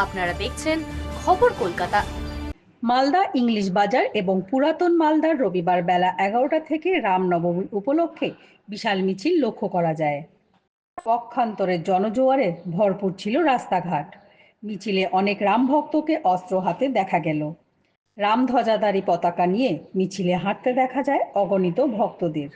আপনারা দেখছেন খবর কলকাতা। মালদা ইংলিশ বাজার এবং পুরাতন মালদার রবিবার বেলা 11টা থেকে রামনবমী উপলক্ষে বিশাল মিছিল লক্ষ্য করা যায়। পক্ষান্তরের জনজোয়ারে ভরপুর ছিল রাস্তাঘাট। মিছিলে অনেক রাম ভক্তকে অস্ত্র হাতে দেখা গেল। রাম ধ্বজাধারী পতাকা নিয়ে মিছিলে হাঁটতে দেখা যায় অগণিত ভক্তদের।